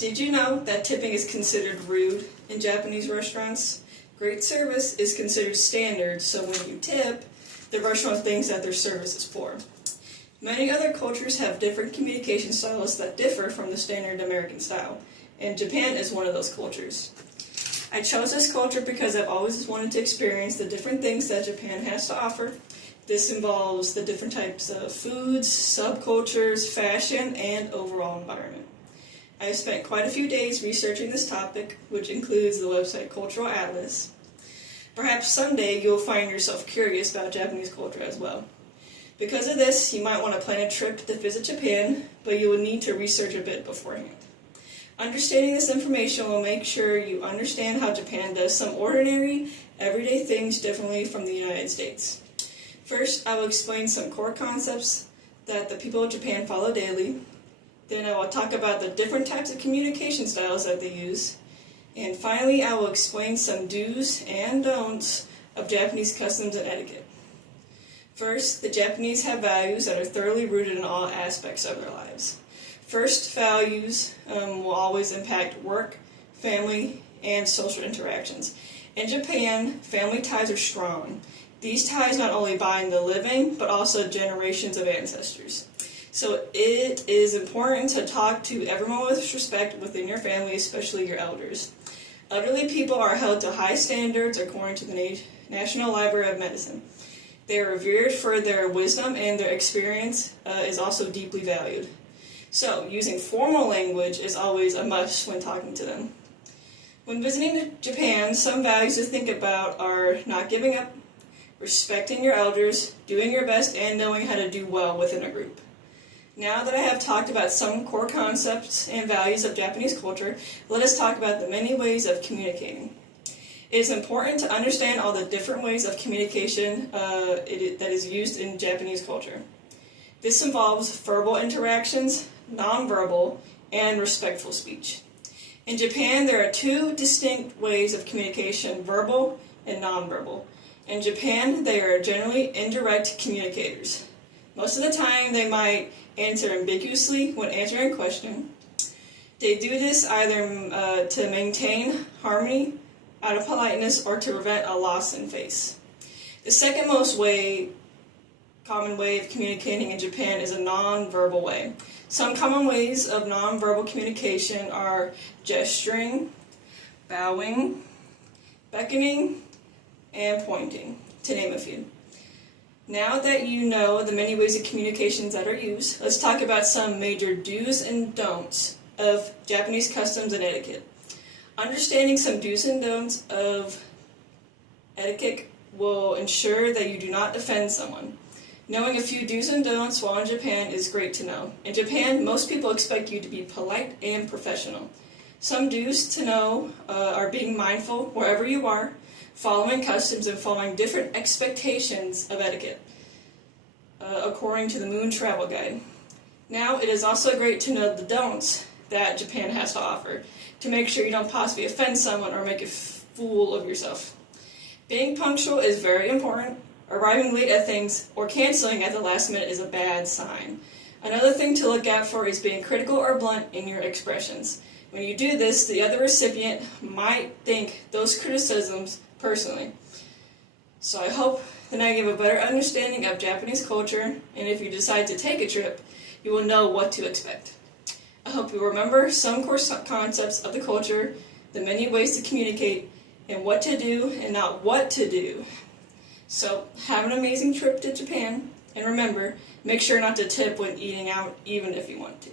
Did you know that tipping is considered rude in Japanese restaurants? Great service is considered standard, so when you tip, the restaurant thinks that their service is poor. Many other cultures have different communication styles that differ from the standard American style, and Japan is one of those cultures. I chose this culture because I've always wanted to experience the different things that Japan has to offer. This involves the different types of foods, subcultures, fashion, and overall environment. I have spent quite a few days researching this topic, which includes the website Cultural Atlas. Perhaps someday you'll find yourself curious about Japanese culture as well. Because of this, you might want to plan a trip to visit Japan, but you will need to research a bit beforehand. Understanding this information will make sure you understand how Japan does some ordinary, everyday things differently from the United States. First, I will explain some core concepts that the people of Japan follow daily. Then I will talk about the different types of communication styles that they use. And finally, I will explain some do's and don'ts of Japanese customs and etiquette. First, the Japanese have values that are thoroughly rooted in all aspects of their lives. First, values will always impact work, family, and social interactions. In Japan, family ties are strong. These ties not only bind the living, but also generations of ancestors. So it is important to talk to everyone with respect within your family, especially your elders. Elderly people are held to high standards according to the National Library of Medicine. They are revered for their wisdom, and their experience is also deeply valued. So, using formal language is always a must when talking to them. When visiting Japan, some values to think about are not giving up, respecting your elders, doing your best, and knowing how to do well within a group. Now that I have talked about some core concepts and values of Japanese culture, let us talk about the many ways of communicating. It is important to understand all the different ways of communication that is used in Japanese culture. This involves verbal interactions, nonverbal, and respectful speech. In Japan, there are two distinct ways of communication, verbal and nonverbal. In Japan, they are generally indirect communicators. Most of the time, they might answer ambiguously when answering a question. They do this either to maintain harmony, out of politeness, or to prevent a loss in face. The second most common way of communicating in Japan is a non-verbal way. Some common ways of non-verbal communication are gesturing, bowing, beckoning, and pointing, to name a few. Now that you know the many ways of communications that are used, let's talk about some major do's and don'ts of Japanese customs and etiquette. Understanding some do's and don'ts of etiquette will ensure that you do not offend someone. Knowing a few do's and don'ts while in Japan is great to know. In Japan, most people expect you to be polite and professional. Some do's to know are being mindful wherever you are, following customs, and following different expectations of etiquette, according to the Moon Travel Guide. Now, it is also great to know the don'ts that Japan has to offer, to make sure you don't possibly offend someone or make a fool of yourself. Being punctual is very important. Arriving late at things or canceling at the last minute is a bad sign. Another thing to look out for is being critical or blunt in your expressions. When you do this, the other recipient might think those criticisms personally. So I hope that I give a better understanding of Japanese culture, and if you decide to take a trip, you will know what to expect. I hope you remember some core concepts of the culture, the many ways to communicate, and what to do and not what to do. So, have an amazing trip to Japan, and remember, make sure not to tip when eating out, even if you want to.